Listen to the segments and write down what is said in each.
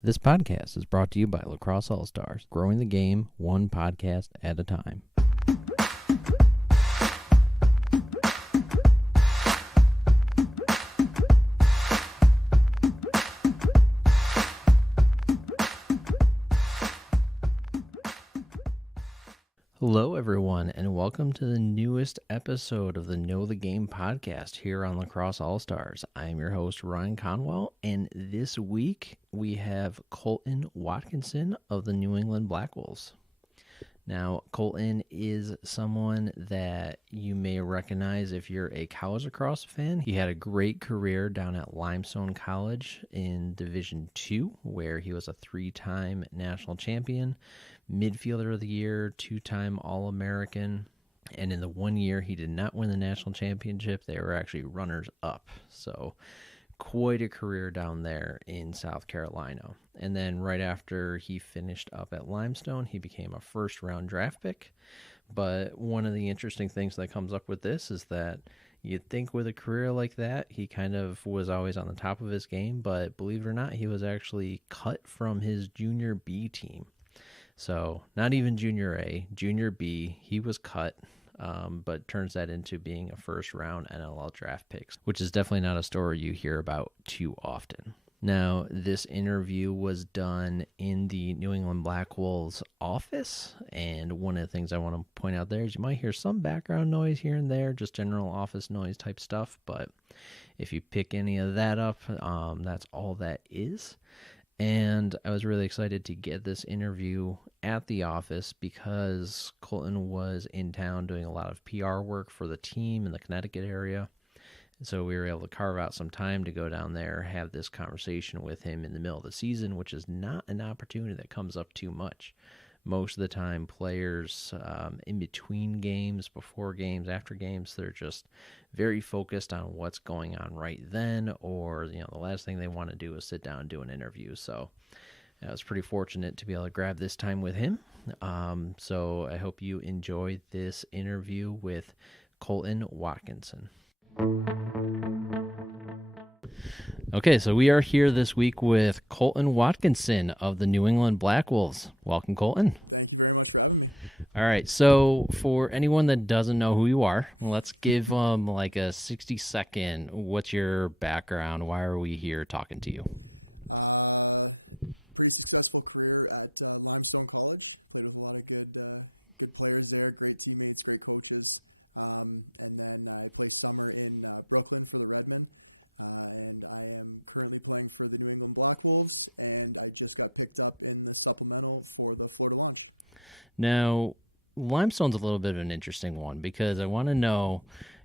This podcast is brought to you by Lacrosse All-Stars, growing the game one podcast at a time. Hello, everyone, and welcome to the newest episode of the Know the Game podcast here on Lacrosse All-Stars. I am your host, Ryan Conwell, and this week we have Colton Watkinson of the New England Black Wolves. Now, Colton is someone that you may recognize if you're a college lacrosse fan. He had a great career down at Limestone College in Division II, where he was a three-time national champion, Midfielder of the Year, two-time All-American, and in the 1 year he did not win the national championship, they were actually runners-up. So quite a career down there in South Carolina. And then right after he finished up at Limestone, he became a first-round draft pick. But one of the interesting things that comes up with this is that you'd think with a career like that, he kind of was always on the top of his game, but believe it or not, he was actually cut from his Junior B team. So not even Junior A, Junior B, he was cut, but turns that into being a first-round NLL draft pick, which is definitely not a story you hear about too often. Now, this interview was done in the New England Black Wolves office, and one of the things I want to point out there is you might hear some background noise here and there, just general office noise type stuff, but if you pick any of that up, that's all that is. And I was really excited to get this interview at the office because Colton was in town doing a lot of PR work for the team in the Connecticut area. So we were able to carve out some time to go down there, have this conversation with him in the middle of the season, which is not an opportunity that comes up too much. Most of the time, players in between games, before games, after games, they're just very focused on what's going on right then, or the last thing they want to do is sit down and do an interview. So I was pretty fortunate to be able to grab this time with him. So I hope you enjoy this interview with Colton Watkinson. Okay, so we are here this week with Colton Watkinson of the New England Black Wolves. Welcome, Colton. Thank you very much for having me. All right, so for anyone that doesn't know who you are, let's give them like a 60-second, what's your background? Why are we here talking to you? Pretty successful career at Limestone College. Played with a lot of good players there, great teammates, great coaches. And then I play summer in Brooklyn for the Redmen. And I am currently playing for the New England Black Wolves, and I just got picked up in the supplemental for the Florida launch. Now, Limestone's a little bit of an interesting one because I want to know,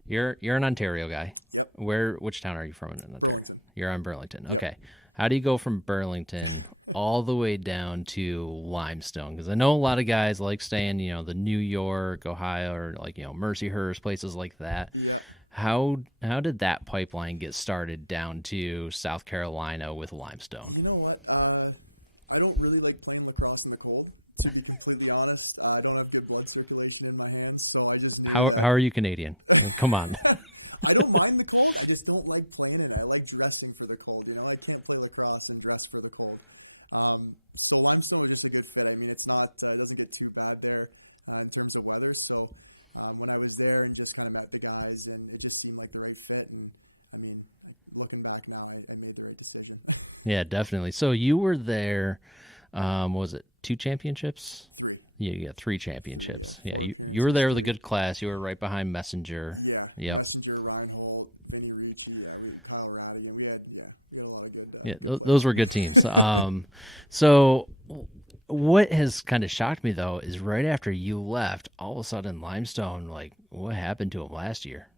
you're an Ontario guy. Yep. Which town are you from in Ontario? Burlington. You're on Burlington. Yep. Okay. How do you go from Burlington all the way down to Limestone? Because I know a lot of guys like staying, the New York, Ohio, or Mercyhurst, places like that. Yeah. How did that pipeline get started down to South Carolina with Limestone? You know what? I don't really like playing lacrosse in the cold, to be completely honest. I don't have good blood circulation in my hands, so I just knew that. How are you Canadian? Come on. I don't mind the cold. I just don't like playing it. I like dressing for the cold. I can't play lacrosse and dress for the cold. So Limestone was just a good fit. I mean, it's not, it doesn't get too bad there in terms of weather. So when I was there and just kind of met the guys, and it just seemed like the right fit. And I mean, looking back now, I made the right decision. Yeah, definitely. So you were there, what was it, 2 championships? 3. Yeah, you got 3 championships. 3, 4 appearances. You were there with a good class. You were right behind Messenger. Yeah, yep. Messenger, Reinhold, Vinny Ricci, we Kyle Radigan. We had a lot of good good players. Those were good teams. So what has kind of shocked me, though, is right after you left, all of a sudden Limestone, what happened to him last year?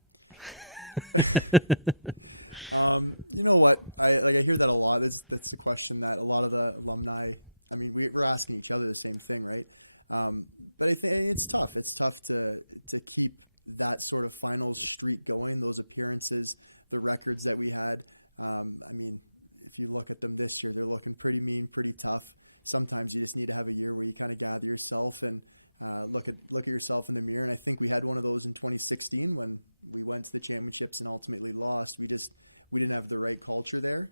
You know what? I hear that a lot. That's a question that a lot of the alumni, I mean, we're asking each other the same thing, right? But I think it's tough. It's tough to keep that sort of finals streak going, those appearances, the records that we had. I mean, if you look at them this year, they're looking pretty mean, pretty tough. Sometimes you just need to have a year where you kind of gather yourself and look at yourself in the mirror. And I think we had one of those in 2016 when we went to the championships and ultimately lost. We didn't have the right culture there.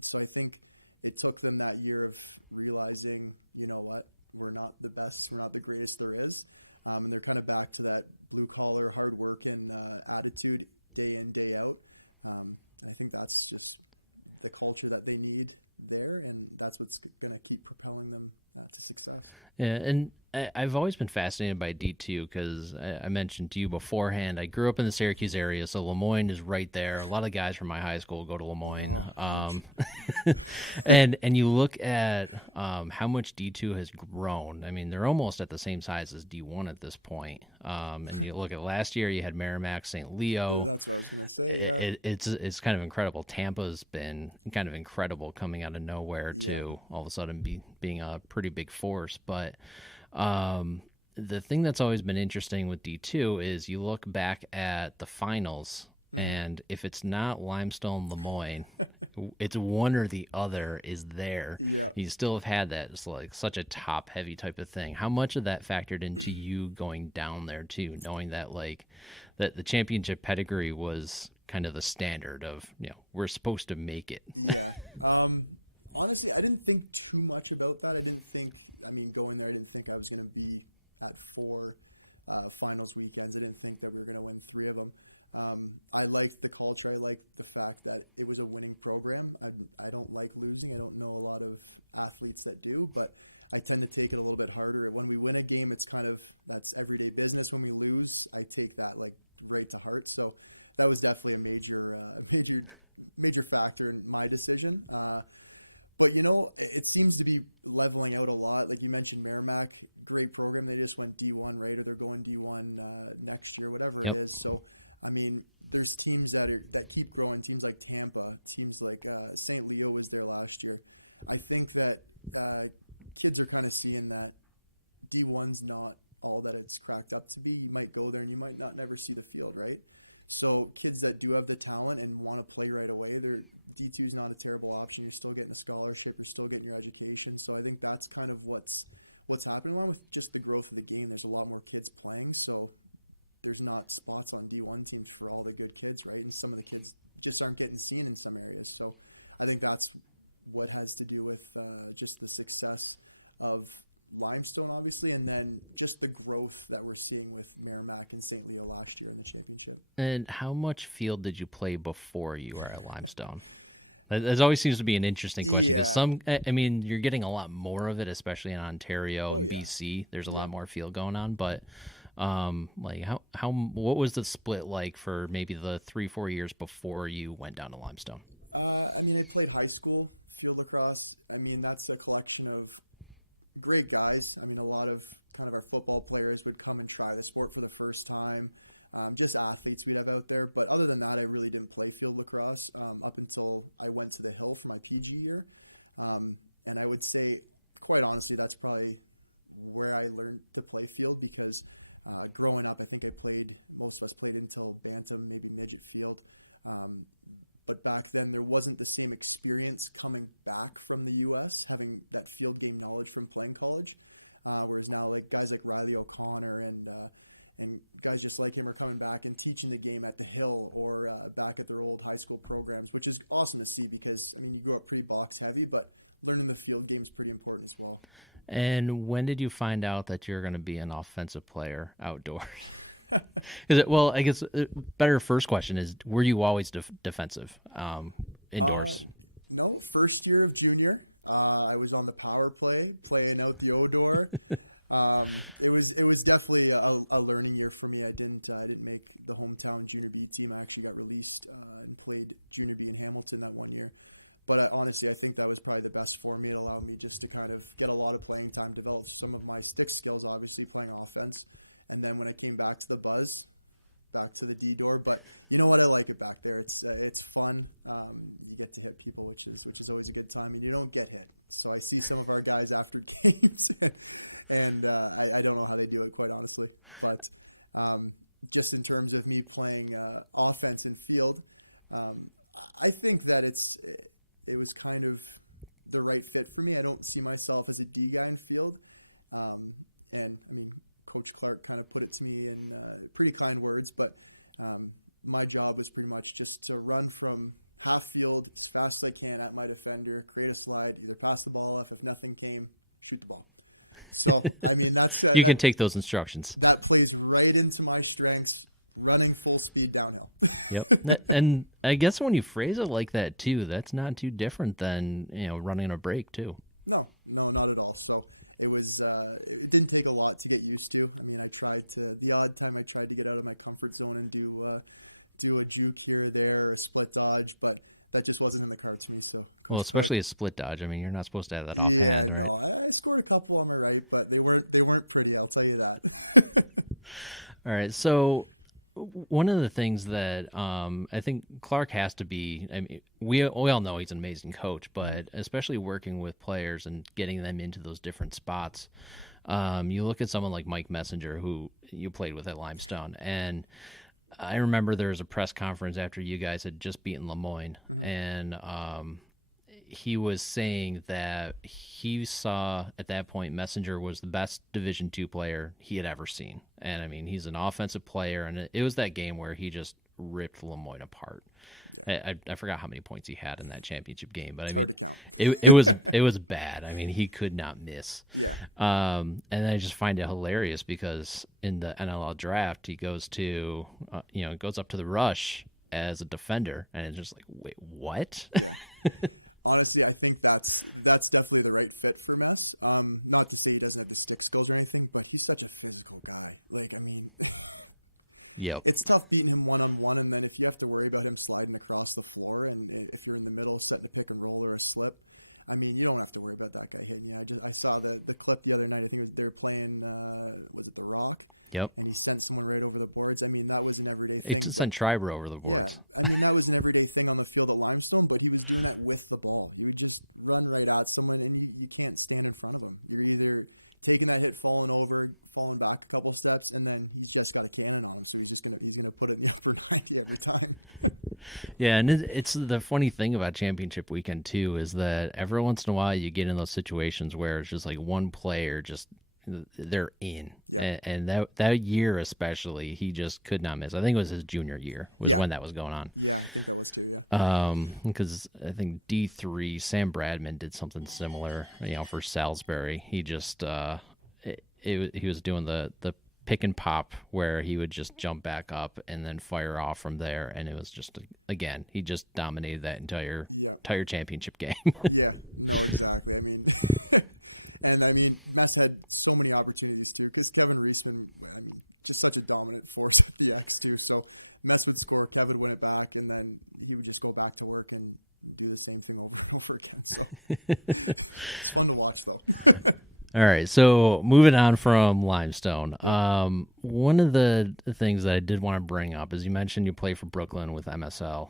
So I think it took them that year of realizing, you know what, we're not the best, we're not the greatest there is. And they're kind of back to that blue collar, hard working attitude day in, day out. And I think that's just the culture that they need there. And that's what's going to keep propelling them to success. Yeah, and I've always been fascinated by D2 because I mentioned to you beforehand, I grew up in the Syracuse area, so Lemoyne is right there. A lot of guys from my high school go to Lemoyne. And you look at how much D2 has grown. I mean, they're almost at the same size as D1 at this point. And you look at last year, you had Merrimack, St. Leo. That's what I was going to say, yeah. It's kind of incredible. Tampa's been kind of incredible coming out of nowhere to all of a sudden being a pretty big force. But the thing that's always been interesting with D2 is you look back at the finals, and if it's not Limestone Lemoyne, it's one or the other is there. Yeah. You still have had that. It's like such a top heavy type of thing. How much of that factored into you going down there too, knowing that like that the championship pedigree was kind of the standard of, we're supposed to make it. Yeah. Honestly, I didn't think too much about that. Going there, I didn't think I was going to be at 4 finals weekends. I didn't think that we were going to win 3 of them. I liked the culture. I liked the fact that it was a winning program. I don't like losing. I don't know a lot of athletes that do, but I tend to take it a little bit harder. When we win a game, it's that's everyday business. When we lose, I take that like right to heart. So that was definitely a major factor in my decision. But, it seems to be leveling out a lot. Like you mentioned, Merrimack, great program. They just went D1, right? Or they're going D1 next year, whatever it is. So, there's teams that keep growing, teams like Tampa, teams like St. Leo was there last year. I think that kids are kind of seeing that D1's not all that it's cracked up to be. You might go there and you might not never see the field, right? So kids that do have the talent and want to play right away, D2 is not a terrible option. You're still getting a scholarship. You're still getting your education. So I think that's kind of what's happening along with just the growth of the game. There's a lot more kids playing, so there's not spots on D1 teams for all the good kids, right? And some of the kids just aren't getting seen in some areas. So I think that's what has to do with just the success of Limestone, obviously, and then just the growth that we're seeing with Merrimack and St. Leo last year in the championship. And how much field did you play before you were at Limestone? That always seems to be an interesting question. Yeah. You're getting a lot more of it, especially in Ontario and BC. There's a lot more field going on, but what was the split like for maybe the 3-4 years before you went down to Limestone? I played high school field lacrosse. That's a collection of great guys. A lot of kind of our football players would come and try the sport for the first time. Just athletes we'd have out there. But other than that, I really didn't play field lacrosse up until I went to the Hill for my PG year. And I would say, quite honestly, that's probably where I learned to play field because growing up, I think most of us played until bantam, maybe midget field. But back then, there wasn't the same experience coming back from the U.S., having that field game knowledge from playing college. Whereas now, like guys like Riley O'Connor and guys just like him are coming back and teaching the game at the Hill or back at their old high school programs, which is awesome to see because, you grew up pretty box heavy, but learning the field game is pretty important as well. And when did you find out that you're going to be an offensive player outdoors? I guess better first question is, were you always defensive indoors? No, first year of junior, I was on the power play, playing out the O-door. It was definitely a learning year for me. I didn't make the hometown junior B team. I actually got released and played junior B in Hamilton that one year. But honestly, I think that was probably the best for me. It allowed me just to kind of get a lot of playing time, develop some of my stick skills, obviously playing offense. And then when I came back to the Buzz, back to the D door. But you know what? I like it back there. It's fun. You get to hit people, which is always a good time, and you don't get hit. So I see some of our guys after games, and I don't know how they do it, quite honestly. But just in terms of me playing offense and field, I think that it was kind of the right fit for me. I don't see myself as a D guy in field, and Coach Clark kind of put it to me in pretty kind words, but my job was pretty much just to run from half field as fast as I can at my defender, create a slide, either pass the ball off. If nothing came, shoot the ball. So, I mean, that's you can take those instructions. That plays right into my strengths, running full speed downhill. Yep. And I guess when you phrase it like that too, that's not too different than, running a break too. No, not at all. So it was, it didn't take a lot to get used to. I mean, the odd time I tried to get out of my comfort zone and do a juke here or there, or a split dodge, but that just wasn't in the cards for me. So, especially a split dodge. I mean, you're not supposed to have that off. Yeah, hand, no, right? I scored a couple on my right, but they weren't pretty. I'll tell you that. All right. So one of the things that I think Clark has to be, I mean, we all know he's an amazing coach, but especially working with players and getting them into those different spots. You look at someone like Mike Messenger, who you played with at Limestone, and I remember there was a press conference after you guys had just beaten Lemoyne, and he was saying that he saw at that point Messenger was the best Division II player he had ever seen. And I mean, he's an offensive player, and it was that game where he just ripped Lemoyne apart. Yeah. I forgot how many points he had in that championship game, but it's hard to count. It was bad. I mean, he could not miss. Yeah. And I just find it hilarious because in the NLL draft, he goes to goes up to the rush as a defender, and it's just like, wait, what? Yeah. Honestly, I think that's definitely the right fit for Mess. Not to say he doesn't have the stick skills or anything, but he's such a physical guy. Like, I mean, it's tough beating him one-on-one, and then if you have to worry about him sliding across the floor, and if you're in the middle setting a pick and roll or a slip, I mean, you don't have to worry about that guy hitting you. I saw the clip the other night. I think they were playing, was it The Rock? Yep. And he sent someone right over the boards. I mean, that was an everyday thing. He just sent Schreiber over the boards. Yeah, I mean, that was an everyday thing on the field at Limestone, but he was doing that with the ball. You would just run right at someone, and you can't stand in front of him. You're either taking that hit, falling over, falling back a couple steps, and then he's just got a cannon on him, so he's gonna put it in the upper 90 every time. Yeah, and it's the funny thing about championship weekend too is that every once in a while you get in those situations where it's just like one player just they're in. Yeah. And that year especially, he just could not miss. I think it was his junior year when that was going on. Yeah, I think that was too, yeah. Because I think D3, Sam Bradman did something similar, for Salisbury. He just he was doing the pick and pop where he would just jump back up and then fire off from there, and it was just, again, he just dominated that entire championship game. Yeah, no, exactly. I mean, and I mean, Mess had so many opportunities too, because Kevin Reisman, I mean, just such a dominant force at the X too. So Mess would score, Kevin would win it back, and then he would just go back to work and do the same thing over and over again. So it's fun to watch though. All right, so moving on from Limestone, one of the things that I did want to bring up is you mentioned you play for Brooklyn with MSL,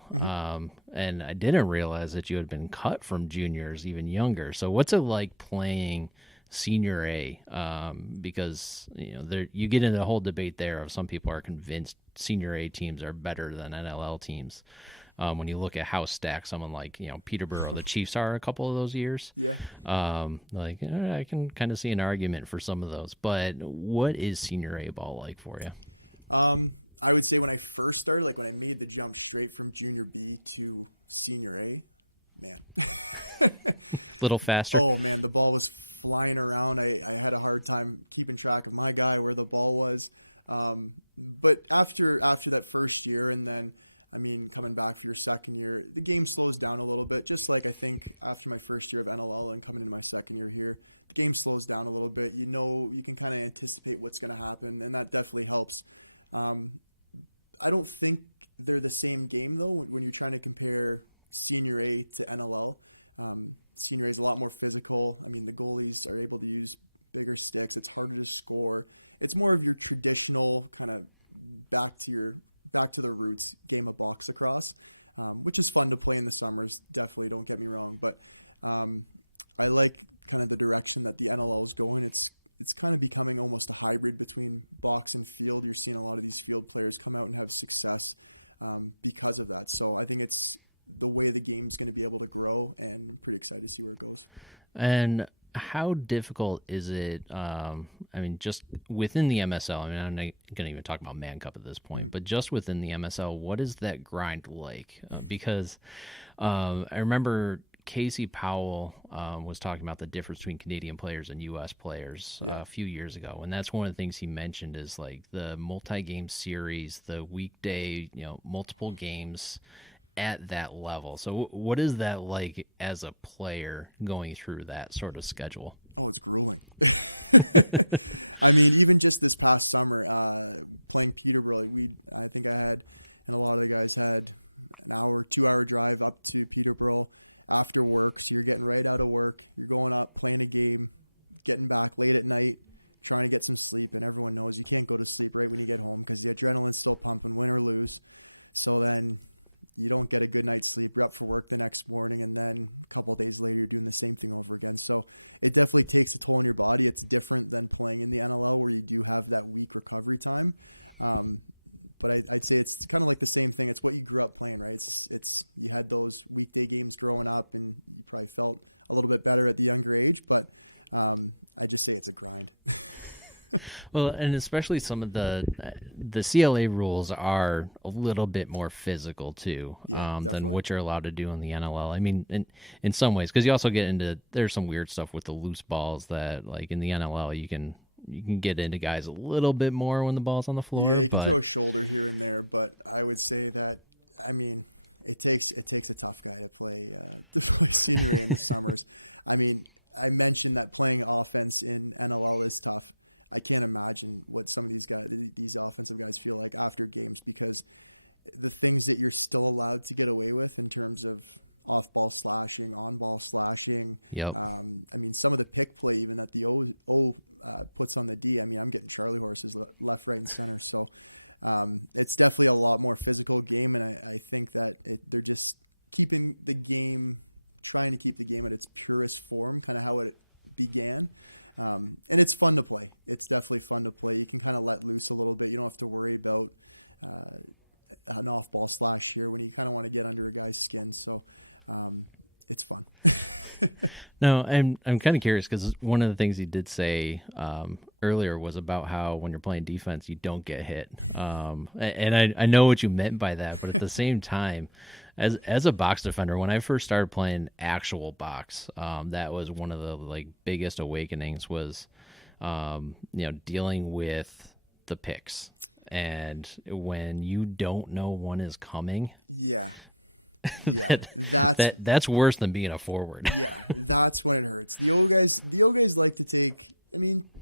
and I didn't realize that you had been cut from juniors even younger. So what's it like playing Senior A? Because you get into the whole debate there of some people are convinced Senior A teams are better than NLL teams. When you look at how stacked someone like Peterborough, the Chiefs are a couple of those years, I can kind of see an argument for some of those. But what is Senior A ball like for you? I would say when I first started, like when I made the jump straight from Junior B to Senior A, man, little faster. Oh man, the ball was flying around. I had a hard time keeping track of my guy where the ball was. But after that first year, and then, I mean, coming back for your second year, the game slows down a little bit. Just like I think after my first year of NLL and coming into my second year here, the game slows down a little bit. You can kind of anticipate what's going to happen, and that definitely helps. I don't think they're the same game, though, when you're trying to compare Senior A to NLL. Senior A is a lot more physical. I mean, the goalies are able to use bigger sticks. It's harder to score. It's more of your traditional kind of back to the roots game of box across, which is fun to play in the summers. Definitely, don't get me wrong, but I like kind of the direction that the NLL is going. It's kind of becoming almost a hybrid between box and field. You're seeing a lot of these field players come out and have success because of that. So I think it's the way the game's going to be able to grow, and I'm pretty excited to see where it goes. And how difficult is it? I mean, just within the MSL. I mean, I'm not going to even talk about Man Cup at this point, but just within the MSL, what is that grind like? Because I remember Casey Powell was talking about the difference between Canadian players and U.S. players a few years ago, and that's one of the things he mentioned is like the multi-game series, the weekday, multiple games at that level. So what is that like as a player going through that sort of schedule? Oh, it's grueling. I mean, even just this past summer, playing Peterborough, I think I had, and a lot of the guys had an hour, 2 hour drive up to Peterborough after work. So you're getting right out of work, you're going up, playing a game, getting back late at night, trying to get some sleep. And everyone knows you can't go to sleep right when you get home because the adrenaline's still pumping, win or lose. So then you don't get a good night's sleep. You're up for work the next morning, and then a couple of days later, you're doing the same thing over again. So it definitely takes a toll on your body. It's different than playing in the NLL where you do have that week recovery time. But I'd say it's kind of like the same thing. It's what you grew up playing, right? It's you had those weekday games growing up, and you probably felt a little bit better at the younger age. But I just say it's a grind. Well, and especially some of the CLA rules are a little bit more physical too, than what you're allowed to do in the NLL. I mean, in some ways, because you also get into there's some weird stuff with the loose balls that, like in the NLL, you can get into guys a little bit more when the ball's on the floor. Yeah, you can throw a shoulder here and there, but I would say that it takes a tough guy to play senior A in the summers. I mean, I mentioned that playing offense in NLL is tough. I can't imagine what some of these offensive guys feel like after games, because the things that you're still allowed to get away with in terms of off-ball slashing, on-ball slashing. Yep. I mean, some of the pick play even that the O puts on the D. I mean, I'm getting Charlie horses left, right, and center. So it's definitely a lot more physical game, and I think that they're just keeping the game, trying to keep the game at its purest form, kind of how it began. And it's fun to play. It's definitely fun to play. You can kind of let loose a little bit. You don't have to worry about an off-ball slash here when you kind of want to get under a guy's skin. So it's fun. No, I'm kind of curious because one of the things you did say earlier was about how when you're playing defense, you don't get hit. And I know what you meant by that, but at the same time, as a box defender, when I first started playing actual box, that was one of the biggest awakenings was, dealing with the picks. And when you don't know one is coming, that's worse than being a forward. Yeah, that's when it hurts. The old guys like to take a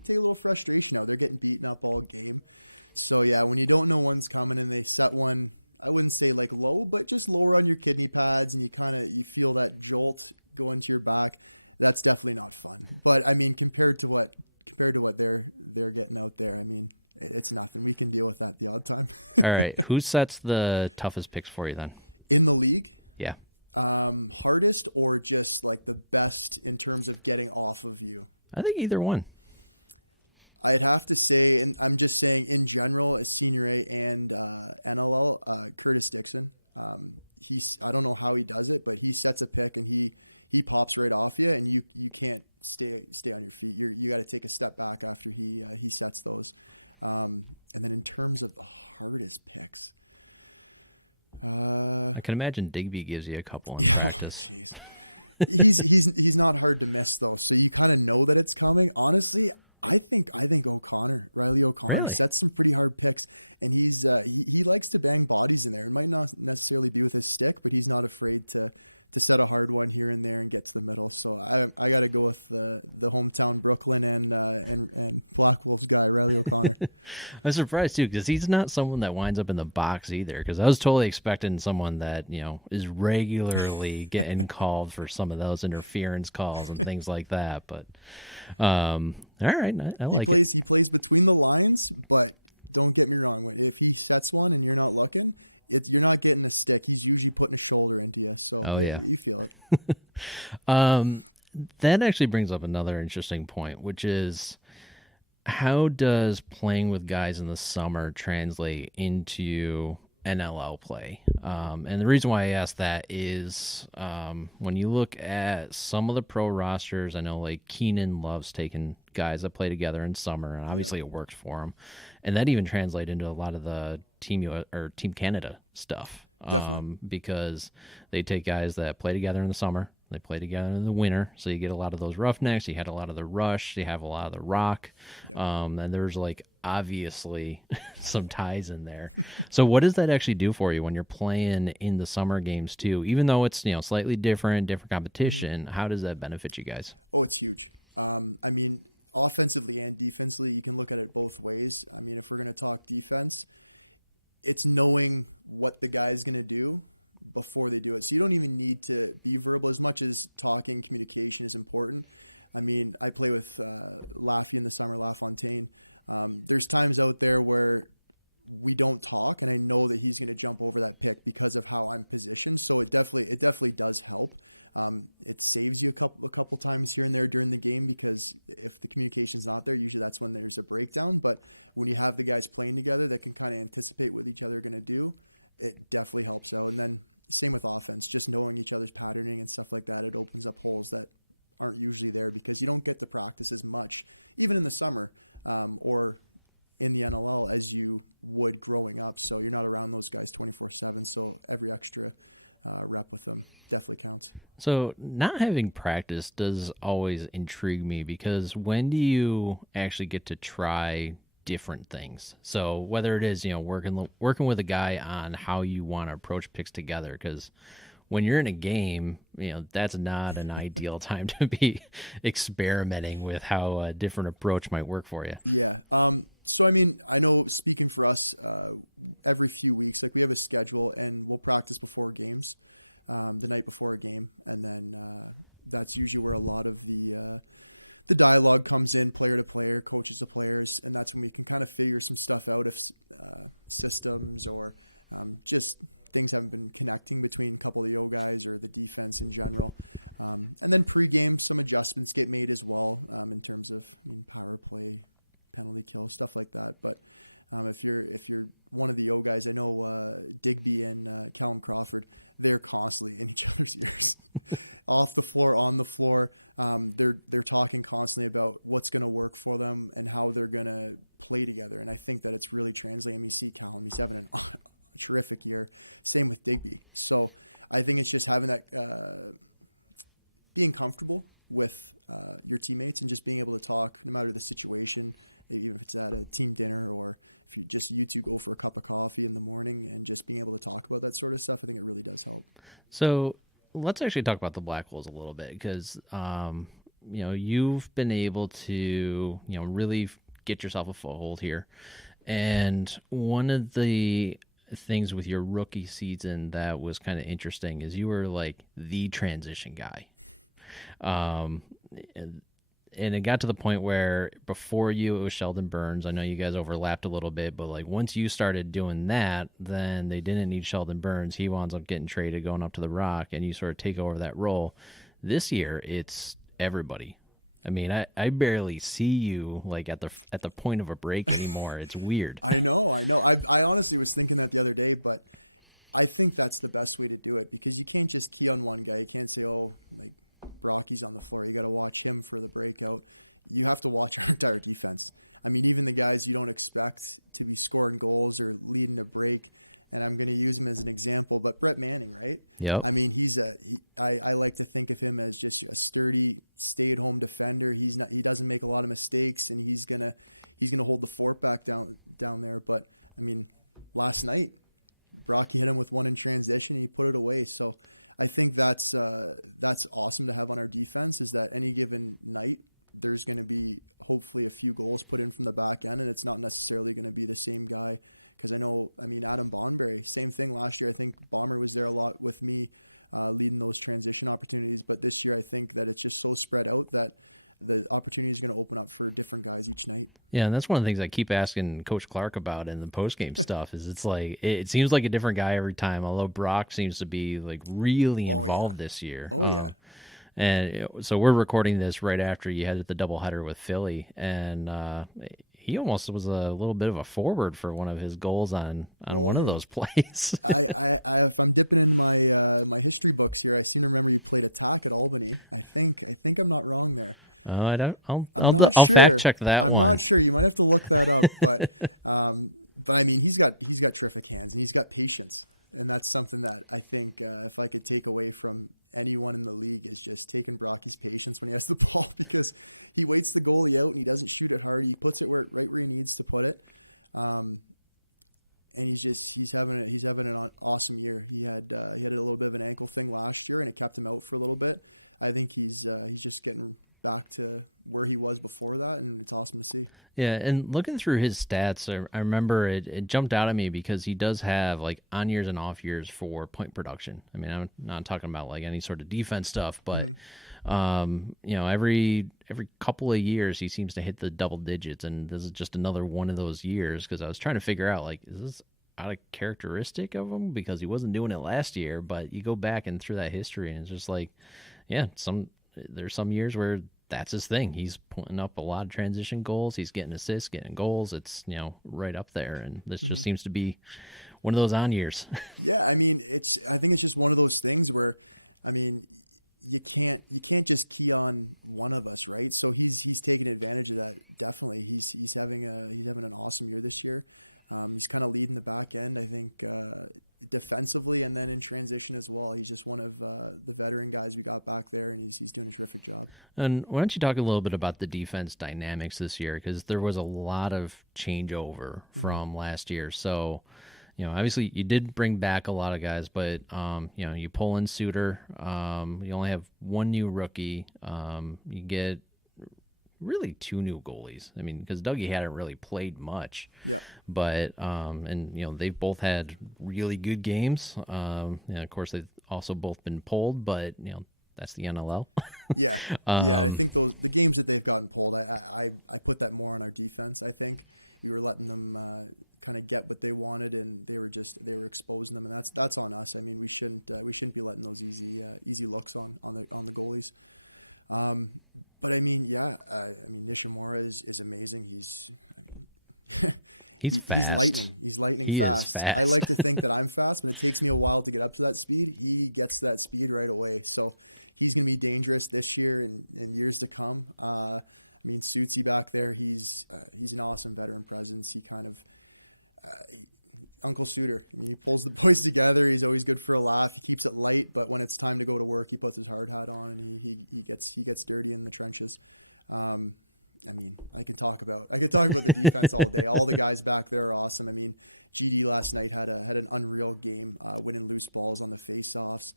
little frustration out. They're getting beaten up all game. So yeah, when you don't know one's coming and they set one, I wouldn't say low, but just lower on your kidney pads, and you feel that jolt go into your back. That's definitely not fun. But I mean, compared to what they're getting out there, I mean, it's nothing. We can deal with that the odd time. All right, who sets the toughest picks for you then? In the league? Yeah. Hardest or just the best in terms of getting off of you? I think either one. I'd have to say, and I'm just saying in general, as Senior A and NLL, Curtis Dixon. I don't know how he does it, but he sets a pick and he pops right off you, and you can't stay on your feet. You got to take a step back after he sets those. And then in terms of the hardest picks, I can imagine Digby gives you a couple in practice. Jeez. He's not hard to miss though, so you kind of know that it's coming. Honestly, I think Riley O'Connor sets some pretty hard picks, and he likes to bang bodies in there. It might not necessarily be with his stick, but he's not afraid to set a hard one here and there and get to the middle. So I got to go with the hometown Brooklyn and Black Wolves guy, Riley O'Connor. I'm surprised too, because he's not someone that winds up in the box either. Because I was totally expecting someone that is regularly getting called for some of those interference calls and things like that. But all right, I like it. He plays between the lines, but don't get me wrong. If he sets one and you're not looking, you're not getting a stick. He's usually putting a shoulder into you, so you feel it. That actually brings up another interesting point, which is how does playing with guys in the summer translate into NLL play. And the reason why I ask that is when you look at some of the pro rosters, I know like Keenan loves taking guys that play together in summer, and obviously it works for him. And that even translates into a lot of the Team Canada stuff. Definitely. Because they take guys that play together in the summer, they play together in the winter, so you get a lot of those roughnecks, you had a lot of the rush, you have a lot of the rock, and there's like obviously some ties in there. So what does that actually do for you when you're playing in the summer games too? Even though it's slightly different competition, how does that benefit you guys? Oh, it's huge. I mean, offensively and defensively, you can look at it both ways. I mean, if we're going to talk defense, it's knowing what the guy's going to do before they do it. So you don't even need to be verbal as much as talking. Communication is important. I mean, I play with Laffy in the summer, LaFontaine. There's times out there where we don't talk, and I know that he's going to jump over that pick because of how I'm positioned. So it definitely does help. It saves you a couple times here and there during the game, because if the communication's not there, usually that's when there's a breakdown. But when you have the guys playing together that can kind of anticipate what each other are going to do, it definitely helps out. And then same with offense, just knowing each other's patterning and stuff like that, it opens up holes that aren't usually there because you don't get to practice as much, even in the summer or in the NLL, as you would growing up. So you're not around those guys 24/7. So every extra rep with them definitely counts. So not having practice does always intrigue me, because when do you actually get to try different things? So whether it is, working with a guy on how you want to approach picks together, because when you're in a game, that's not an ideal time to be experimenting with how a different approach might work for you. Yeah. So, I mean, I know speaking for us, every few weeks, like we have a schedule and we'll practice before games, the night before a game. And then that's usually where a lot of the dialogue comes in, player to player, coaches to players. And that's when we can kind of figure some stuff out, if systems or just things haven't been connecting between a couple of the O guys or the defense in general. And then pregame, some adjustments get made as well in terms of, power play, penalty kill, stuff like that. But if you're one of the O guys, I know Digby and Callum Crawford, they're constantly in each other's ears, off the floor, on the floor. They're talking constantly about what's going to work for them and how they're going to play together. And I think that it's really translating. You see Callum, he's having a terrific year. Same with Digby. So I think it's just having that, being comfortable with your teammates and just being able to talk no matter the situation, even if it's at a team dinner or if you two go for a cup of coffee in the morning, and just being able to talk about that sort of stuff. I think it really does help. So let's actually talk about the Black Holes a little bit, because you've been able to really get yourself a foothold here. And one of the things with your rookie season that was kind of interesting is you were like the transition guy. And it got to the point where before you, it was Sheldon Burns. I know you guys overlapped a little bit, but like once you started doing that, then they didn't need Sheldon Burns. He winds up getting traded, going up to the Rock, and you sort of take over that role. This year, it's everybody. I mean, I barely see you like at the point of a break anymore. It's weird. I know. I honestly was thinking that the other day, but I think that's the best way to do it, because you can't just key on one guy. You can't say, oh, like Brocky's on the floor, you got to watch him for the breakout. You have to watch our entire defense. I mean, even the guys you don't expect to be scoring goals or leading a break. And I'm going to use him as an example, but Brett Manning, right? Yep. I mean, I like to think of him as just a sturdy, stay-at-home defender. He doesn't make a lot of mistakes, and he's gonna hold the fort back down there. But I mean, last night, Brocky hit him with one in transition, and he put it away. So I think that's awesome to have on our defense, is that any given night there's going to be hopefully a few goals put in from the back end, and it's not necessarily going to be the same guy. Because Adam Bonberry, same thing last year. I think Bomber was there a lot with me leading those transition opportunities. But this year I think that it's just so spread out that the opportunity is going to open up for different guys each night. Yeah, and that's one of the things I keep asking Coach Clark about in the post-game stuff is it's like it seems like a different guy every time, although Brock seems to be like really involved this year. Oh, yeah. And so we're recording this right after you had the doubleheader with Philly, and he almost was a little bit of a forward for one of his goals on one of Boy. those plays. If I'm dipping in my my history books here, I seem to remember you played attack at Albany. I think I'm not wrong there. Oh, I don't. I'll I'll fact check that I'm one. not sure. You might have to look that up, but I mean, he's got terrific hands and he's got patience, and that's something that I think if I could take away from anyone in the league is just taking Brocky's patience when he has the ball, because he waits the goalie out and he doesn't shoot it hard. He puts it right where he needs to put it. And he's having an awesome year. He had a little bit of an ankle thing last year and it kept him out for a little bit. I think he's just getting back to where he was before that, and it's awesome to see. Yeah, and looking through his stats, I remember it jumped out at me because he does have like on years and off years for point production. I mean, I'm not talking about like any sort of defense stuff, but every couple of years he seems to hit the double digits, and this is just another one of those years, because I was trying to figure out, like, is this out of characteristic of him because he wasn't doing it last year? But you go back and through that history, and it's just like, yeah, there's some years where that's his thing. He's putting up a lot of transition goals. He's getting assists, getting goals. It's, right up there. And this just seems to be one of those on years. Yeah. I mean, I think it's just one of those things where, I mean, you can't just key on one of us, right? So he's taking advantage of that. Definitely. He's having an awesome year this year. He's kind of leading the back end, I think, defensively, and then in transition as well. He's just one of the veteran guys we got back there, and he's doing a terrific job. And why don't you talk a little bit about the defense dynamics this year, because there was a lot of changeover from last year. So, obviously you did bring back a lot of guys, but you pull in Suter. You only have one new rookie. You get really two new goalies. I mean, because Dougie hadn't really played much. Yeah. But they've both had really good games. And of course they've also both been pulled, but that's the NLL. Yeah. I think the games that they've gotten pulled, I put that more on our defense. I think we were letting them kind of get what they wanted, and they were exposing them, and that's on us. I mean, we shouldn't be letting those easy looks on the goalies. But I mean, Nishimura is amazing. He's fast. He's lightning. He's lightning fast. I like to think that I'm fast, but it takes me a while to get up to that speed. He gets to that speed right away. So he's going to be dangerous this year and years to come. I mean, Suitsy back there, he's an awesome veteran presence. He kind of, Uncle Suter. I mean, he pulls the boys together. He's always good for a laugh. He keeps it light, but when it's time to go to work, he puts his hard hat on and he gets dirty in the trenches. I mean, I could talk about the defense all day. All the guys back there are awesome. I mean, GD last night had an unreal game, winning loose balls on the face-offs.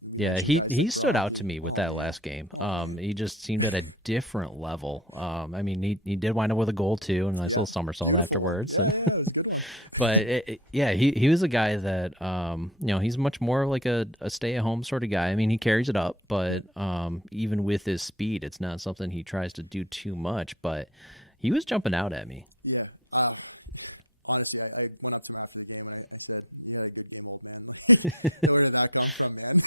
He stood out to me with that last game. Man. He just seemed at a different level. I mean, he did wind up with a goal too, and a nice little somersault beautiful afterwards. One. Yeah, it was a good one. But he was a guy that he's much more like a stay-at-home sort of guy. I mean, he carries it up, but even with his speed, it's not something he tries to do too much. But he was jumping out at me. Yeah. Honestly, I went up to him after the game and I said, "You had a good game, old man." Like, where did that come from, man?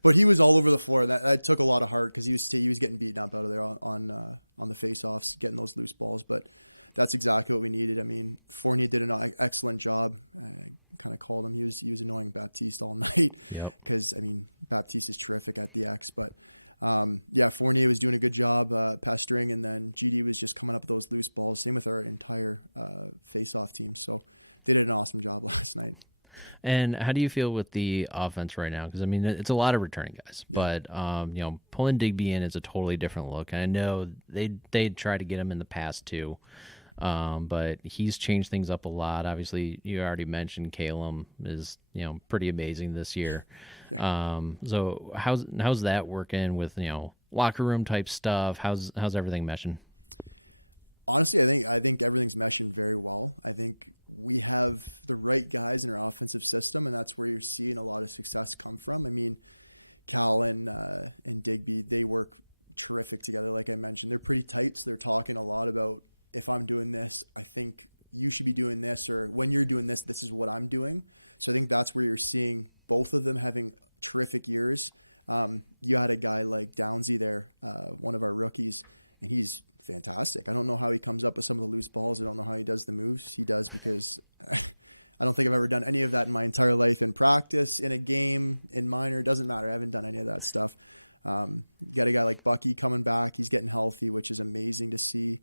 But he was all over the floor. That took a lot of heart, because he was getting beaten up out of there on the face-offs, getting those loose balls. But that's exactly what we needed. I mean, Fournier did an excellent job. I kind of called him. He was annoying Baptiste all night, because I mean, Baptiste is terrific at the X, but. Fournier was doing a good job pestering, and then GD was just coming up with those loose balls. Same with our entire face-off team. So they did an awesome job last night. And how do you feel with the offense right now? Because, I mean, it's a lot of returning guys. Yeah. But, pulling Digby in is a totally different look. And I know they'd try to get him in the past too. But he's changed things up a lot. Obviously, you already mentioned Calum is, pretty amazing this year. So how's that working with, locker room type stuff? How's everything meshing? Honestly, I think everything's meshing very well. I think we have the right guys in our offensive system, and that's where you're seeing a lot of success come from. I mean, Cal and Digby, they work terrific together. Like I mentioned, they're pretty tight, so they're talking a lot about, if I'm doing this, I think you should be doing this, or when you're doing this, this is what I'm doing. So I think that's where you're seeing both of them having terrific years. You had a guy like Downsy there, one of our rookies, and he's fantastic. I don't know how he comes up with some of the loose balls. I don't know how he does the moves he does, because I don't think I've ever done any of that in my entire life, in practice, in a game, in minor. It doesn't matter. I haven't done any of that stuff. You got a guy like Bucky coming back. He's getting healthy, which is amazing to see.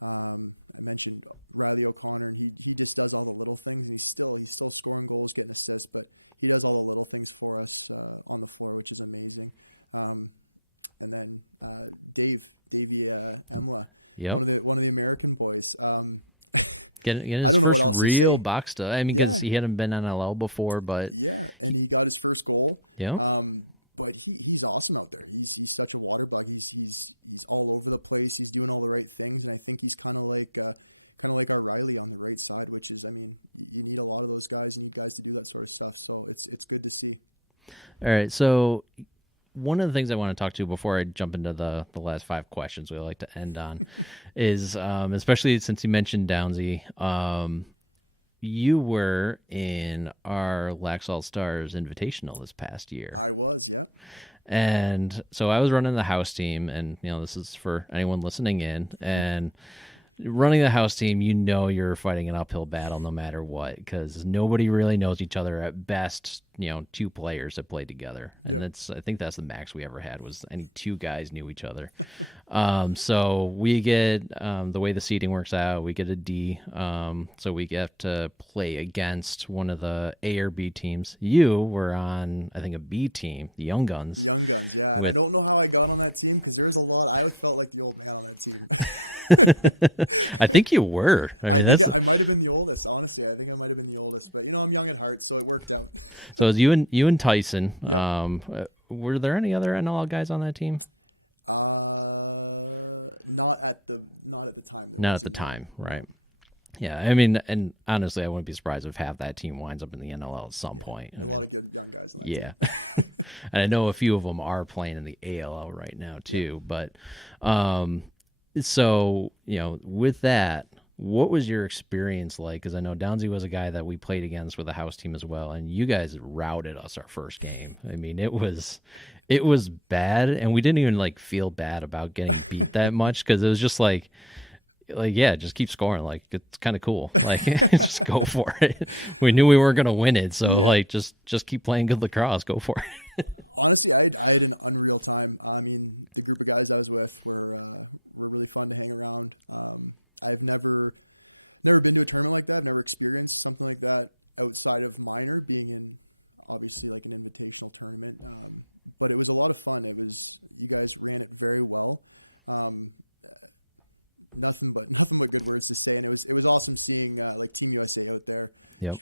I mentioned Riley O'Connor, and he just does all the little things, and he's still scoring goals, getting assists, but he does all the little things for us on the floor, which is amazing. And then Davey Emla, one of the American boys. Getting his I don't know first what else real to say. box stuff. I mean, because he hadn't been on NLL before, but yeah, and he got his first goal. Yeah. But he's awesome out there. He's such a water bug. He's all over the place. He's doing all the right things, and I think he's kind of like our Riley on the right side, which is, I mean, you need a lot of those guys. You need guys to do that sort of stuff. So it's good to see. All right, so one of the things I want to talk to before I jump into the last 5 questions we like to end on is, especially since you mentioned Downsy, you were in our Lax All Stars Invitational this past year. I was, yeah. And so I was running the house team, and this is for anyone listening in, and running the house team, you're fighting an uphill battle no matter what, because nobody really knows each other. At best, 2 players that played together, and I think that's the max we ever had, was and 2 guys knew each other. So we get the way the seating works out, we get a D, so we get to play against one of the A or B teams. You were on, I think, a B team, the Young Guns. The Young Guns, yeah. And I don't know how I got on that team, because there was a lot. I always felt like the old man on that team. I think you were. I think I might have been the oldest. Honestly, I think I might have been the oldest. But I'm young at heart, so it worked out. So it was you and Tyson. Yep. Were there any other NLL guys on that team? Not at the time. Not at the time, right? No. Yeah, I mean, and honestly, I wouldn't be surprised if half that team winds up in the NLL at some point. A lot of good young guys on that team. And I know a few of them are playing in the ALL right now too. Yep. But so with that, what was your experience like? Because I know Downsy was a guy that we played against with the house team as well, and you guys routed us our first game. I mean, it was bad, and we didn't even feel bad about getting beat that much, because it was just yeah, just keep scoring. It's kind of cool. Just go for it. We knew we weren't going to win it, so just keep playing good lacrosse. Go for it. Honestly, I had an unreal time. I mean, the group of guys I was with were really fun to hang around. I've never been to a tournament like that. I've never experienced something like that outside of minor, being in obviously an invitational tournament. But it was a lot of fun. You guys ran it very well. Nothing but good words to say. And it was awesome seeing Team USA out there,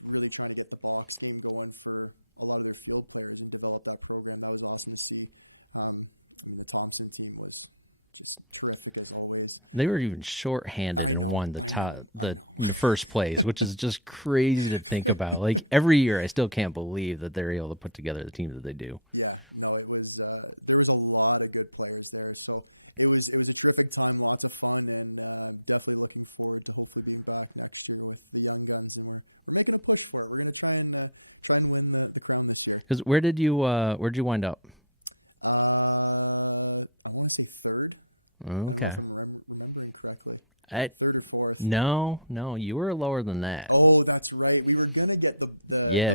really trying to get the box game going for a lot of their field players and develop that program. That was awesome to see. I mean, the Thompson team was just terrific as always. They were even shorthanded and won in the first place, which is just crazy to think about. Every year, I still can't believe that they're able to put together the teams that they do. Yeah, no, it was there was a lot of good players there, so it was a terrific time, lots of fun, and definitely looking forward to hopefully being back next year with the Young Guns, and we're making a push for it. We're gonna try and win the crown this year. Because where'd you wind up? I want to say third. Okay. I don't know if I'm remembering correctly. Third or fourth. No, you were lower than that. Oh, that's right. We were gonna get the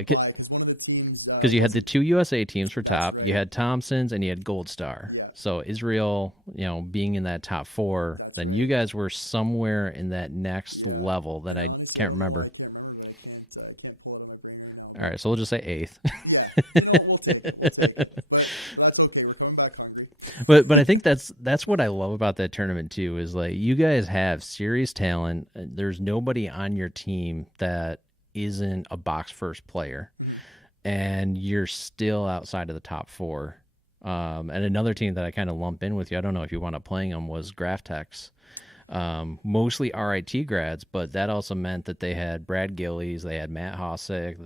bye, because one of the teams, because you had the 2 USA teams for top. Right. You had Thompson's and you had Gold Star. Yeah. So Israel, being in that top 4, then right. You guys were somewhere in that next level. That and honestly, I don't remember. know why I can't remember, but I can't pull it out of my brain right now. But, all right, so we'll just say 8th. Yeah, we'll take it. But that's okay. We're coming back hungry. But I think that's what I love about that tournament too. Is you guys have serious talent. There's nobody on your team that isn't a box first player, and you're still outside of the top 4. And another team that I kind of lump in with you, I don't know if you want to playing them, was Graftex. Mostly RIT grads, but that also meant that they had Brad Gillies, they had Matt Hossick,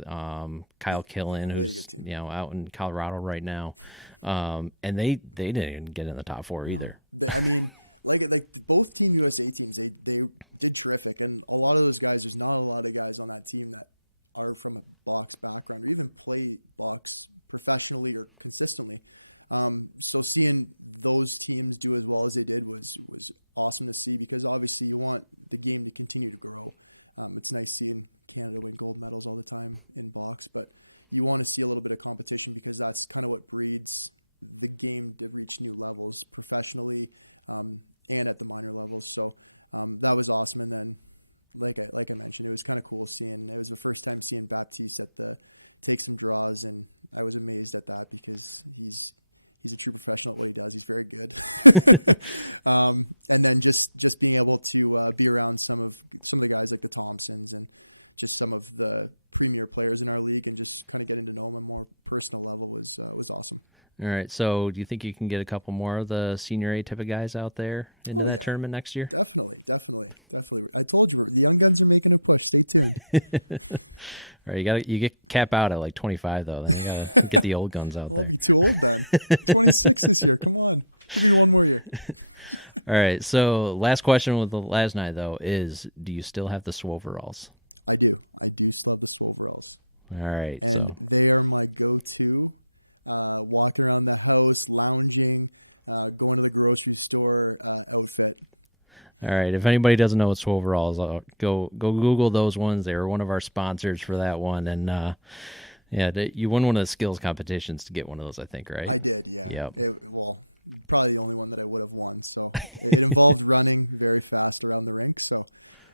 Kyle Killen, who's out in Colorado right now, and they didn't even get in the top 4 either. I mean. Like both Team USA teams, they did terrific, and a lot of those guys. There's not a lot of guys on that team that are from a box background or even play box professionally or consistently. So seeing those teams do as well as they did was awesome to see, because obviously you want the game to continue to grow. It's nice seeing Canada win gold medals all the time in box, but you want to see a little bit of competition, because that's kind of what breeds the game to reach new levels professionally and at the minor levels. So that was awesome. And then, like I mentioned, it was kind of cool seeing. It was the first time seeing Baptiste take some draws, and I was amazed at that, because he's a true professional at what he does. He's very good. And then just being able to be around some of the guys like the Thompsons and just some of the premier players in our league, and just kind of getting to know them on a more personal level was awesome. All right. So do you think you can get a couple more of the senior A type of guys out there into that tournament next year? Definitely. I told you, the young guns are making a push. Stay tuned. All right, you get cap out at like 25 though. Then you gotta get the old guns out there. I'll be too old then. 26 this year. Come on, give me one more year. All right. So last question with the last night though is, do you still have the swoveralls? I do. I do still have the swoveralls. All right. And they are my go-to. Walking around the house, lounging, going to the grocery store outfit. All right. If anybody doesn't know what swoveralls, go Google those ones. They were one of our sponsors for that one, and you won one of the skills competitions to get one of those, I think, right? I did, yeah. Yep. Probably the only one that I would have won. So it involved running very fast around the rink. So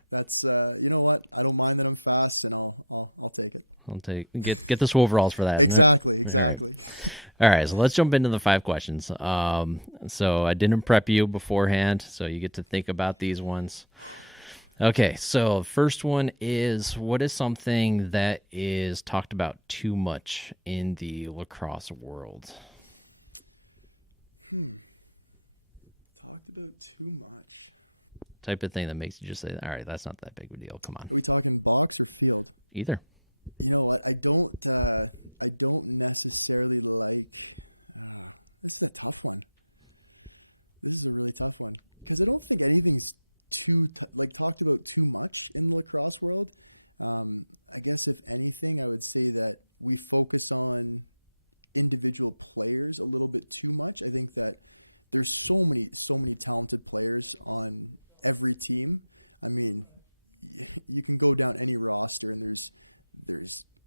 that's you know what? I don't mind that I'm fast, and I'll take it. Get the swoveralls for that. Exactly. All right, so let's jump into the 5 questions. So I didn't prep you beforehand, so you get to think about these ones. Okay, so first one is, what is something that is talked about too much in the lacrosse world? Talked about too much. Type of thing that makes you just say, all right, that's not that big of a deal. Come on. Are we talking box or field? Either. You know what? I don't necessarily like. This is a tough one. This is a really tough one, because I don't think anything's too talked about too much in the lacrosse world. I guess if anything, I would say that we focus on individual players a little bit too much. I think that there's so many talented players on every team. I mean, you can go down any roster, and there's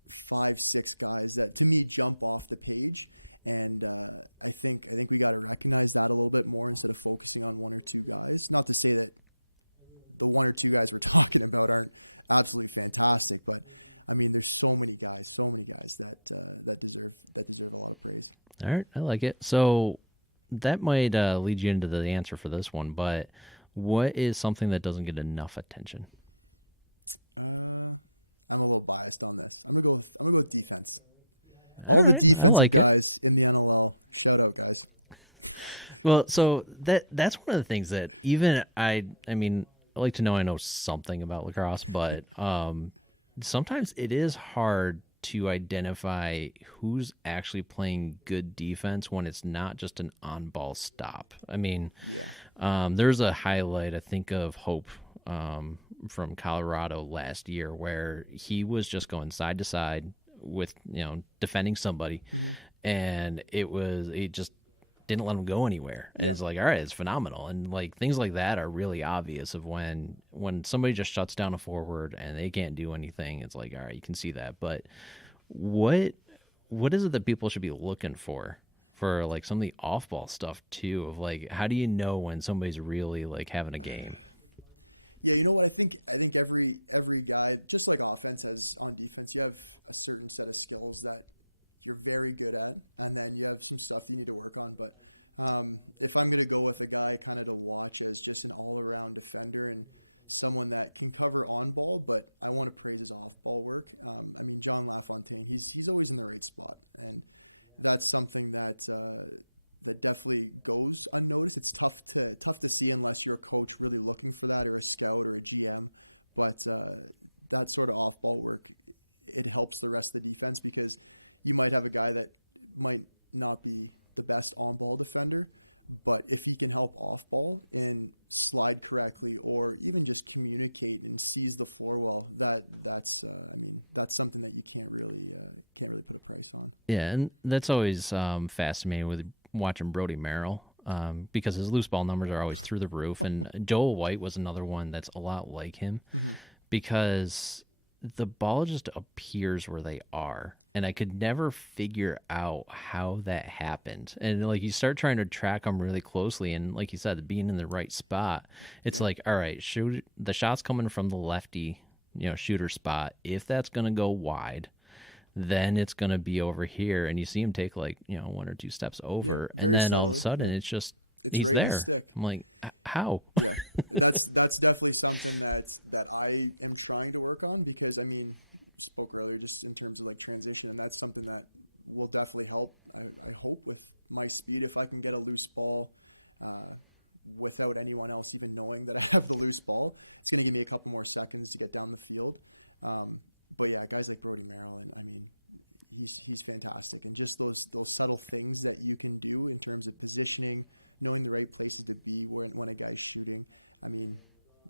5-6 guys that to me jump off the page, and I think we got to recognize that a little bit more instead of focusing on 1 or 2 guys. Not to say that the 1 or 2 guys we're talking about aren't absolutely fantastic, but I mean, there's so many guys that deserve a lot of praise. All right, I like it. So that might lead you into the answer for this one, but what is something that doesn't get enough attention? I'm a little biased on this. I'm gonna go with defense. All the defensive guys in the NLL, shout out, guys. Well, so that's one of the things that even I mean, I like to know I know something about lacrosse, but sometimes it is hard to identify who's actually playing good defense when it's not just an on-ball stop. I mean, there's a highlight, I think, of Hope from Colorado last year where he was just going side to side with, defending somebody, and it just didn't let him go anywhere. And it's like, all right, it's phenomenal. And like things like that are really obvious of when somebody just shuts down a forward and they can't do anything. It's like, all right, you can see that. But what is it that people should be looking for like some of the off-ball stuff too, of like, how do you know when somebody's really like having a game? Yeah, you know what? I think every guy, just like offense has on defense, you have a certain set of skills that you're very good at, and then you have some stuff that you need to work on. But if I'm going to go with a guy kind of to watch as just an all-around defender and someone that can cover on ball, but I want to praise his off-ball work. I mean, John LaFontaine, he's always in the right spot, and that's something that definitely goes unnoticed. It's tough to see unless you're a coach really looking for that, or a scout or a GM. But that sort of off-ball work, it helps the rest of the defense, because you might have a guy that might not be the best on-ball defender, but if he can help off-ball and slide correctly, or even just communicate and sees the floor well, that's something that you can't really put a price on. Yeah, and that's always fascinating watching Brody Merrill because his loose ball numbers are always through the roof. And Joel White was another one that's a lot like him because the ball just appears where they are. And I could never figure out how that happened. And like you start trying to track them really closely. And like you said, being in the right spot, it's like, all right, shoot, the shot's coming from the lefty, shooter spot. If that's going to go wide, then it's going to be over here. And you see him take like, one or two steps over. And then all of a sudden it's just, it's he's right there. in the stick. I'm like, how? Yeah, that's definitely something that I am trying to work on because, I mean, spoke earlier just in terms of like transition, and that's something that will definitely help, I hope, with my speed. If I can get a loose ball without anyone else even knowing that I have the loose ball, it's going to give me a couple more seconds to get down the field. But yeah, guys like Brody Merrill, and I mean, he's fantastic. And just those subtle things that you can do in terms of positioning, knowing the right places to be when a guy's shooting. I mean,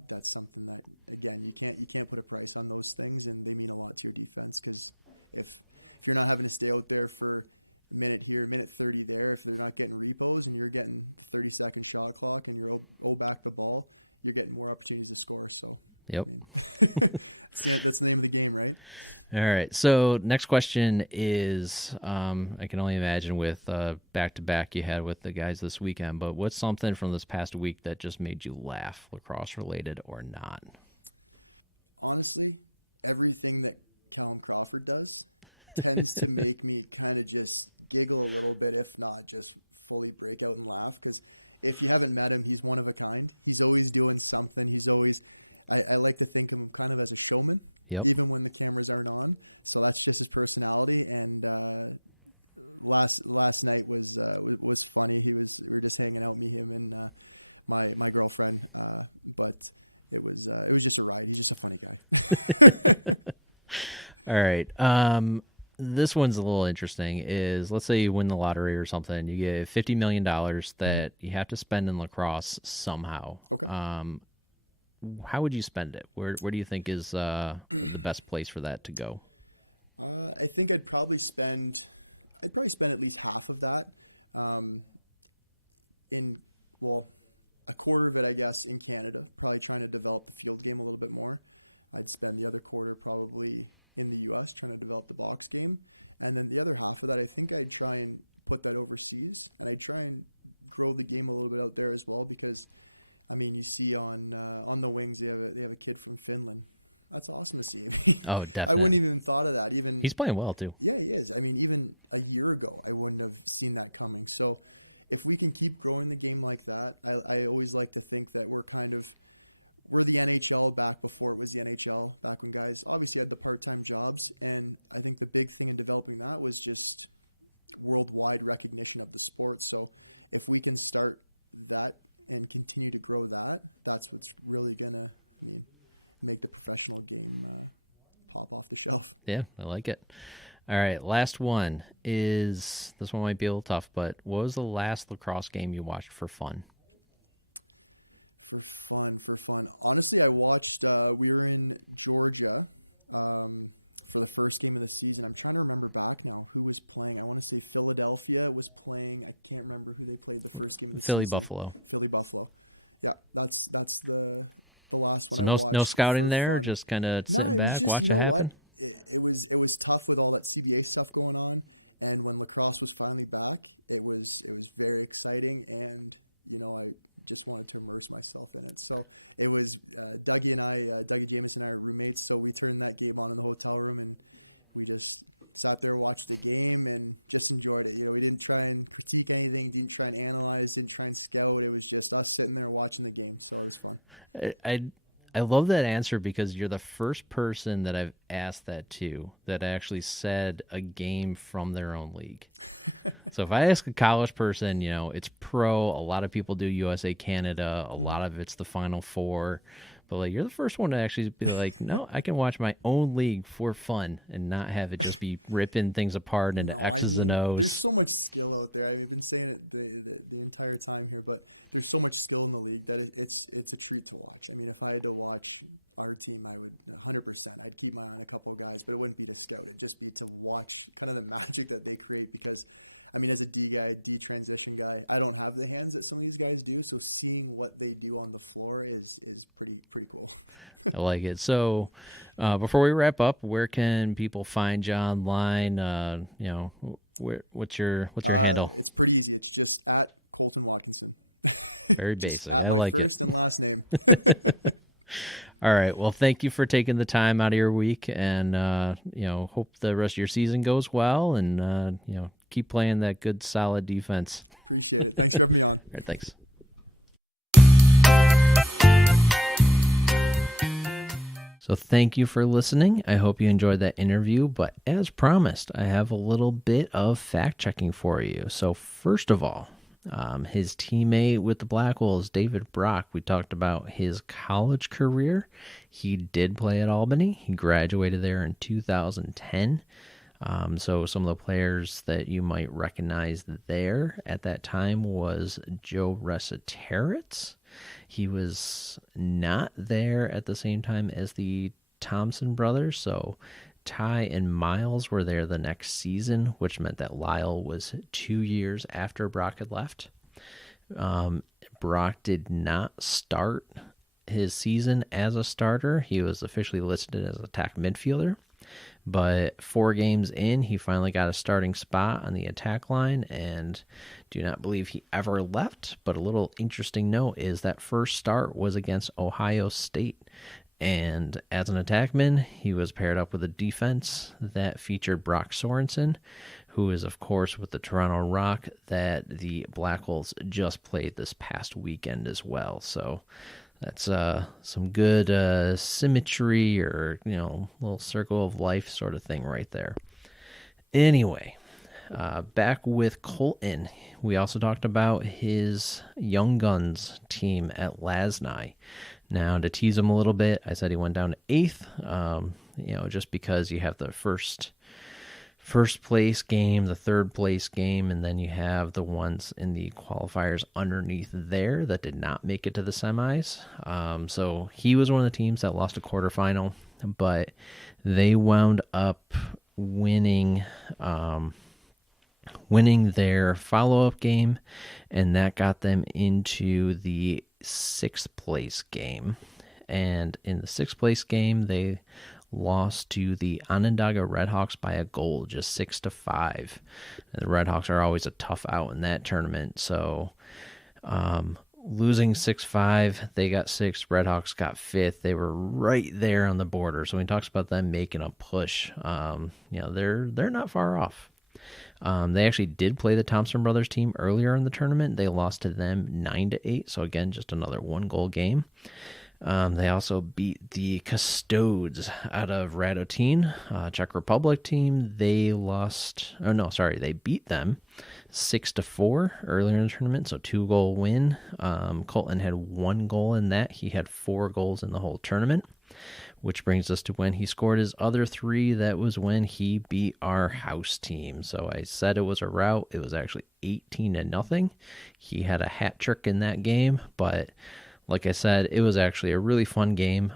that's something that, again, you can't put a price on those things, and they mean a lot to your defense because if you're not having to stay out there for a minute here, a minute 30 there, if they're not getting repos and you're getting 30-second shot clock and you're back the ball, you're getting more opportunities to score. So, yep. I mean, that's the name of the game, right? All right. So next question is, I can only imagine with back-to-back you had with the guys this weekend, but what's something from this past week that just made you laugh, lacrosse-related or not? Honestly, everything that Callum Crawford does tends to make me kind of just giggle a little bit, if not just fully break out and laugh, because if you haven't met him, he's one of a kind. He's always doing something. He's always... I like to think of him kind of as a showman, even when the cameras aren't on. So that's just his personality. And last night was funny. We were just hanging out, me, him, and my girlfriend. But it was just a ride. He's just a funny guy. All right. This one's a little interesting. Is let's say you win the lottery or something, you get $50 million that you have to spend in lacrosse somehow. Okay. How would you spend it? Where do you think is the best place for that to go? I think I'd probably spend at least half of that a quarter of it, I guess, in Canada, probably trying to develop the field game a little bit more. I'd spend the other quarter probably in the U.S. trying to develop the box game. And then the other half of that, I think I'd try and put that overseas, and I'd try and grow the game a little bit out there as well, because I mean, you see on the wings, they have a kid from Finland. That's awesome to see. I mean, oh, definitely. I wouldn't even thought of that. Even he's playing well too. Yeah, he is. I mean, even a year ago, I wouldn't have seen that coming. So, if we can keep growing the game like that, I always like to think that we're the NHL back before it was the NHL. Back when guys obviously had the part-time jobs, and I think the big thing in developing that was just worldwide recognition of the sport. So, if we can start that and continue to grow that, that's what's really gonna, make the professional game pop off the shelf. Yeah, I like it. All right, last one is, this one might be a little tough, but what was the last lacrosse game you watched for fun? For fun. Honestly, I watched, we were in Georgia for the first game of the season. I'm trying to remember back now who was playing. I want to say Philadelphia was playing. I can't remember who they played the first game of the season. Philly Buffalo. Yeah, that's the last one I watched. No scouting there, fun. Just kind of sitting back, watching it happen? No, it was just, you know what? It was tough with all that CBA stuff going on, and when lacrosse was finally back, it was very exciting, and I just wanted to immerse myself in it. So it was Dougie Jameson and I are roommates, so we turned that game on in the hotel room, and we just sat there, watched the game, and just enjoyed it. We didn't try and critique anything, didn't try and analyze, didn't try and scout. It was just us sitting there watching the game, so it was fun. I love that answer, because you're the first person that I've asked that to that actually said a game from their own league. So if I ask a college person, it's pro. A lot of people do USA, Canada. A lot of it's the Final Four. But you're the first one to actually be like, no, I can watch my own league for fun and not have it just be ripping things apart into X's and O's. There's so much skill out there. I've been saying it the entire time here, but there's so much skill in the league that it's a treat to watch. I mean, if I had to watch our team, I would 100%. I'd keep my eye on a couple of guys, but it wouldn't be to scout. It'd just be to watch kind of the magic that they create. Because, I mean, as a D guy, D transition guy, I don't have the hands that some of these guys do. So seeing what they do on the floor is pretty cool. I like it. So before we wrap up, where can people find you online? What's your handle? It's pretty easy. It's just at Colton Watkinson. Very basic. At I my like first it. and last name. All right. Well, thank you for taking the time out of your week, and hope the rest of your season goes well, and keep playing that good, solid defense. Appreciate it. Thanks for having me on. All right, thanks. So thank you for listening. I hope you enjoyed that interview, but as promised, I have a little bit of fact-checking for you. So first of all, his teammate with the Blackwolves, David Brock, we talked about his college career. He did play at Albany. He graduated there in 2010. So some of the players that you might recognize there at that time was Joe Resiteritz. He was not there at the same time as the Thompson brothers, so Ty and Miles were there the next season, which meant that Lyle was 2 years after Brock had left. Brock did not start his season as a starter. He was officially listed as attack midfielder. But 4 games in, he finally got a starting spot on the attack line, and do not believe he ever left. But a little interesting note is that first start was against Ohio State. And as an attackman, he was paired up with a defense that featured Brock Sorensen, who is, of course, with the Toronto Rock that the Blackwolves just played this past weekend as well. So that's some good symmetry, or little circle of life sort of thing right there. Anyway, back with Colton, we also talked about his Young Guns team at Lasny. Now, to tease him a little bit, I said he went down to 8th, just because you have the first place game, the third place game, and then you have the ones in the qualifiers underneath there that did not make it to the semis. So he was one of the teams that lost a quarterfinal, but they wound up winning their follow-up game, and that got them into the 6th place game. And in the 6th place game, they lost to the Onondaga Redhawks by a goal, just 6-5. And the Redhawks are always a tough out in that tournament. So losing 6-5, they got 6th. Redhawks got 5th. They were right there on the border. So when he talks about them making a push, they're not far off. They actually did play the Thompson brothers team earlier in the tournament. They lost to them 9-8. So again, just another 1-goal game. They also beat the Custodes out of Radotín, Czech Republic team. They beat them 6-4 earlier in the tournament, so 2-goal win. Colton had 1 goal in that. He had 4 goals in the whole tournament, which brings us to when he scored his other 3. That was when he beat our house team. So I said it was a rout. It was actually 18-0. He had a hat trick in that game, but like I said, it was actually a really fun game.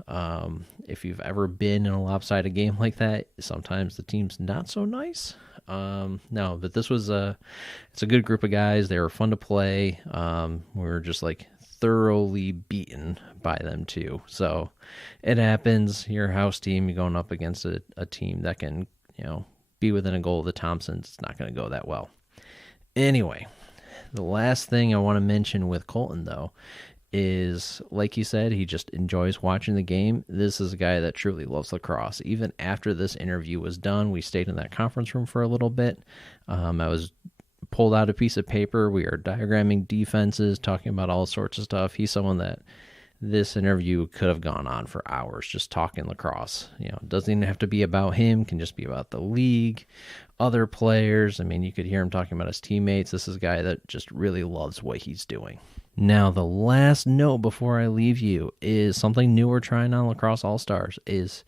If you've ever been in a lopsided game like that, sometimes the team's not so nice. No, but this was it's a good group of guys. They were fun to play. We were just thoroughly beaten by them too. So it happens. Your house team, you're going up against a team that can, be within a goal of the Thompsons. It's not going to go that well. Anyway, the last thing I want to mention with Colton, though, is, like he said, he just enjoys watching the game. This is a guy that truly loves lacrosse. Even after this interview was done, we stayed in that conference room for a little bit. I was pulled out a piece of paper. We are diagramming defenses, talking about all sorts of stuff. He's someone that this interview could have gone on for hours, just talking lacrosse. It doesn't even have to be about him. It can just be about the league, other players. I mean, you could hear him talking about his teammates. This is a guy that just really loves what he's doing. Now, the last note before I leave you is something new we're trying on Lacrosse All-Stars is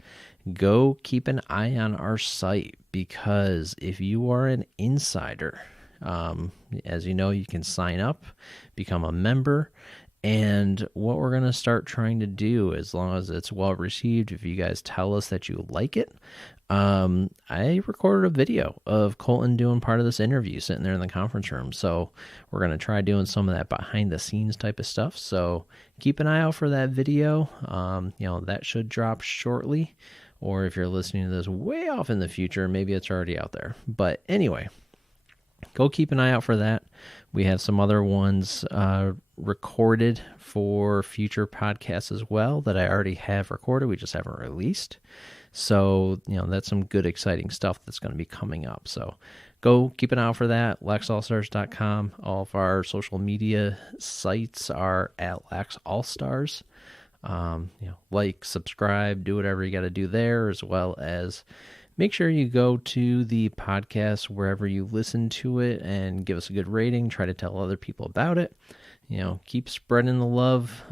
go keep an eye on our site, because if you are an insider, as you know, you can sign up, become a member, And what we're going to start trying to do, as long as it's well received, if you guys tell us that you like it, I recorded a video of Colton doing part of this interview sitting there in the conference room. So we're going to try doing some of that behind the scenes type of stuff. So keep an eye out for that video. That should drop shortly. Or if you're listening to this way off in the future, maybe it's already out there. But anyway, go keep an eye out for that. We have some other ones recorded for future podcasts as well that I already have recorded. We just haven't released. So, that's some good, exciting stuff that's going to be coming up. So go keep an eye out for that. LaxAllstars.com. All of our social media sites are at LaxAllstars. Like, subscribe, do whatever you got to do there, as well as make sure you go to the podcast wherever you listen to it and give us a good rating. Try to tell other people about it. Keep spreading the love.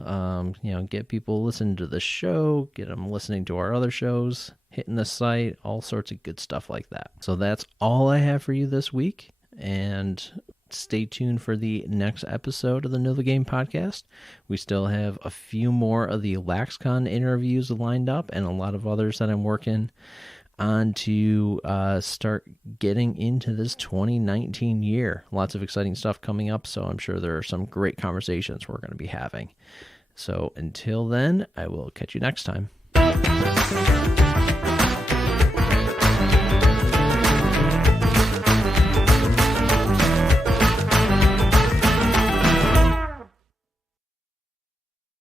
Get people listening to the show, get them listening to our other shows, hitting the site, all sorts of good stuff like that. So that's all I have for you this week. And stay tuned for the next episode of the Know the Game podcast. We still have a few more of the LaxCon interviews lined up and a lot of others that I'm working on to start getting into this 2019 year. Lots of exciting stuff coming up, so I'm sure there are some great conversations we're going to be having. So until then, I will catch you next time.